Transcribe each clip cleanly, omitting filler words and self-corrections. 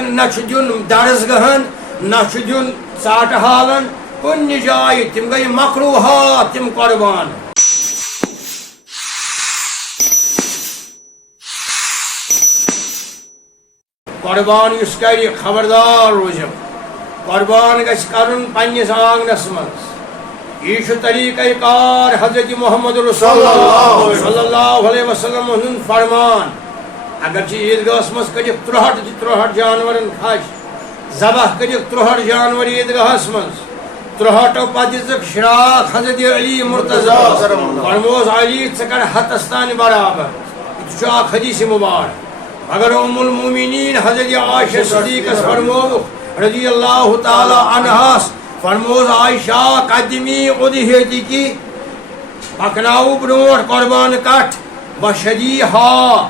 نہ دیون درس گہن نہ دیون ژاٹ حالن کن جائے تم گئی مکروہات تم قربان قربان اس کر خبردار روزم قربان گژھِ کرُن پننِس آنگنس منٛز یہ طریقہ کار حضرت محمد رسول اللہ صلی اللہ علیہ وسلم ہند فرمان اگرچہ عیدگاہس مز کڑک 63 جانورن کھج ذبح کڑک 63 جانور عیدگاہس مز 63 پتہ دِژٕکھ شراک حضرت علی مرتضیٰ فرموس علی ژٕ کر ہتس تان برابر یہ چھُ اکھ حدیث مبارک اگر ام المومنین حضرت عائشہ صدیقس فرمووُکھ رضی اللہ تعالی عنہاس فرموز عائشہ قدمی اضحیتی کی پکناو برونٹ قربان کٹ بشدی ہا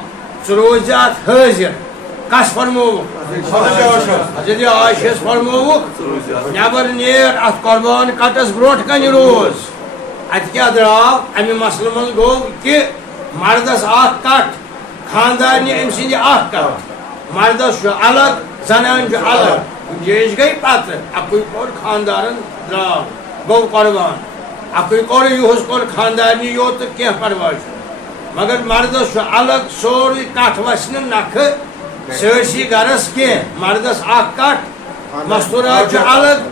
روزات حاضر کس فرمووُکھ حضرت عائشہ فرمووُکھ نبر نیر ات قربان کٹس برونٹ کن روز ات کیا دراو امی مسئلہ من گو کہ مردس اخ کٹ خاندارنی ام سند اخ کٹ مردس الگ زنان الگ گنجائش گئی پتہ اکوئی کور خاندارن دراو گو قربان اکوئی کور یہس کور خاندارنی یوت تو کیا پرواہ مگر مردس الگ سوری کٹ وسن نکھ سرسی گرس کی مردس اخ کٹ مستورات الگ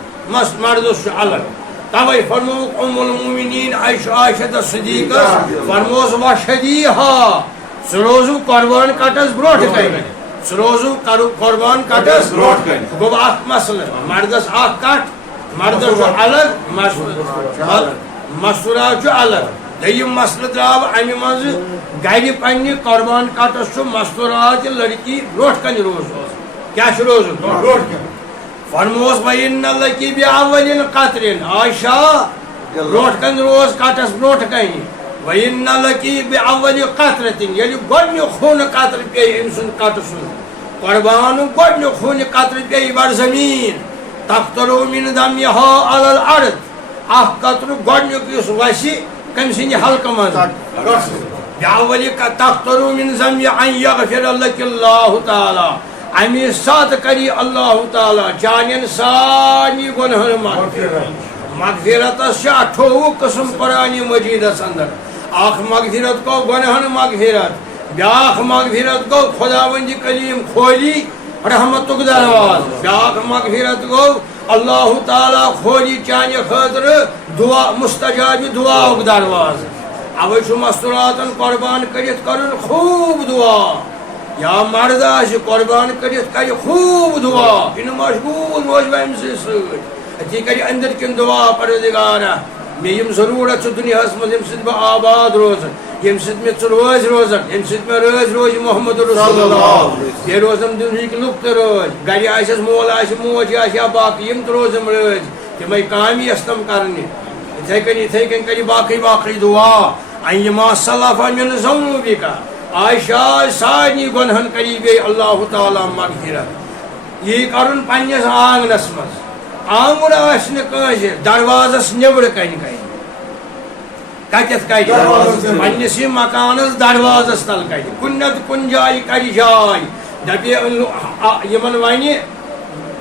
مردس الگ توے فرموک ام المومنین عائشہ صدیقہ فرموس وشدی ہا سروزو قربان کٹس بروٹ کن سروزو قربان کٹس گو اخ مسئلہ مردس اخ کٹ مردس الگ مستورات الگ دیم مسئلہ دراو امی مز گر پنہ قربان کٹس مستورات لڑکی بروٹ کن روز کیا روز فرموس وَإِنَّ لَكِ بِأَوَّلِ قَطْرٍ عائشہ بروٹ کن روز کٹس بروٹ کن وَإِنَّ لَكِ بِأَوَّلِ قَطْرَةٍ ییٚلہِ گۄڈنیُک خوٗنہٕ قطرٕ پیٚیہِ أمۍ سُنٛد کٹہٕ سُنٛد قربانُک گۄڈنیُک خوٗنہٕ قطرٕ پیٚیہِ بر زمیٖن تَقْطَرُ مِن دَمِهَا عَلَى الْأَرْضِ اکھ قطرٕ گۄڈنیُک یُس وسہِ کٔمۍ سٕنٛدِ حلقہٕ منٛز بِأَوَّلِ تَقْطَرُ مِن دَمِهَا أَن يَغْفِرَ لَكِ اللّٰهُ تعالیٰ امی ساتھ کری اللہ تعالیٰ چانین سارنی گنہن مغفرتس 28 قسم قرآن مجیدس اندر اخ مغفرت کو گنہن مغفرت بیاکھ مغفرت کو خداوند کلیم کھولی رحمتک دروازٕ بیاکھ مغفرت گو اللہ تعالیٰ کھولی چانہ خاطر دعا مستجاب دعاک دروازٕ اوے چھُ مستوراتن قربان کرت کرن خوب دعا یا مرد آس قربان کرت کر خوب دعا ان مشغول روز ام سی کر اندر کن دعا پروردگارا مے یم ضرورت دنیا مز یم سب آباد روزن یم سب میں روز روزن یم سب میں روز محمد رسول اللہ یہ روزم دنیا لک تو روز گر آس مول آس موج آس یا باقی یم تو روزم روز تم کامی استم کرنے اتھے کن کر باقی دعا ایما صلاف من ذنوبک عائشہ سارنی گنہن قریب اللہ تعالیٰ مغفرت یہ کرن پنس آنگنس مز آنگن آس نس دروازس نبر کن کتت کر پنس مکانس دروازس تل کت کن جائے کر جائے دپی یمن ون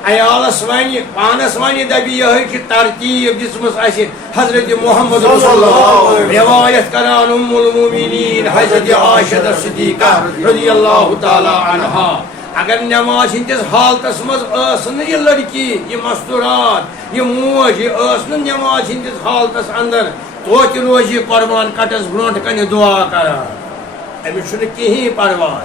عیالس ون پانس ون دپی یہ ترتیب دس حضرت محمد رسول اللہ روایت کران ام المومنین حضرت عائشہ صدیقہ رضی اللہ تعالی عنہا اگر نماز ہندس حالتس مز یہ لڑکی یہ مستورات یہ موج یہ نماز ہندس حالتس اندر توتہ روز یہ قربان کٹس برونٹ کن دعا کران امس کہین پرواہ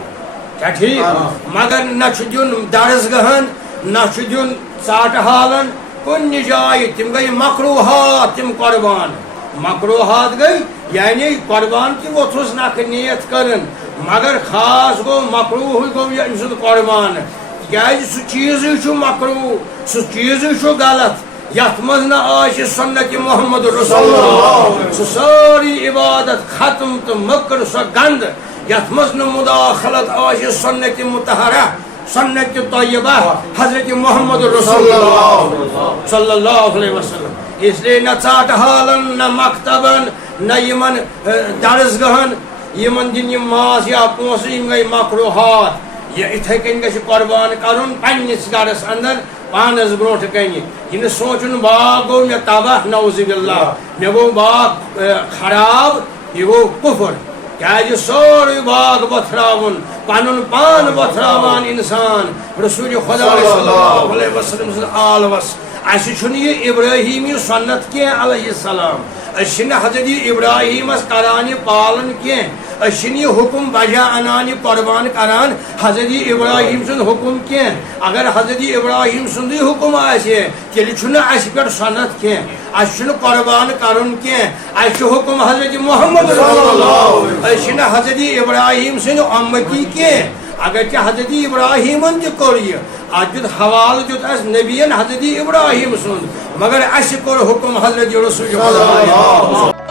کیا ٹھیک مگر نہ دیون درس گہن نہ دیون ژاٹ حالن کن جائے تم گئی مکروہات تم قربان مکروہات گئی یعنی قربان کی ووتھس نکھ نیت کرن مگر خاص گو مکروہ گو ام سند قربان تاز سہ چیز مکروہ سہ چیز غلط یت مز نہ آس سنت محمد رسول اللہ سہ ساری عبادت ختم تو مکر سہ گند یت مز نہ مداخلت آس سنت مطہرہ سنت طیبہ حضرت محمد رسول اللہ صلی اللہ علیہ وسلم اس لیے نہ ژاٹ حالن نہ مکتبن نہ یمن درس گہن یمن دن یم ماز یا پونسہ یم گئی مکروہات یہ اتھے کن گژھِ قربان کرن پننس گرس اندر پانس برونٹ کن یہ سوچن باغ گو مے تباہ نعوذ باللہ مے گو باغ خراب یہ گو کفر کیا سوری باغ وتھراون پنن پان وتھراوان انسان رسول خدا صلی اللہ علیہ وسلم آل وس اس یہ ابراہیمی سنت کی علیہ السلام اس حضرت ابراہیمس کران پالن کی یہ حکم بجا انان قربان کران حضرت ابراہیم سن حکم کی اگر حضرت ابراہیم سند حکم تیل اس پہ سنت کی اس قربان کرن کی اس حکم حضرت محمد رسول اللہ اس حضرت ابراہیم سن امتی کی اگر کہ حضرت ابراہیم تر یہ ات دیت حوالہ دیت اس نبیین حضرت ابراہیم سن مگر اس کور حکم حضرت رسول اللہ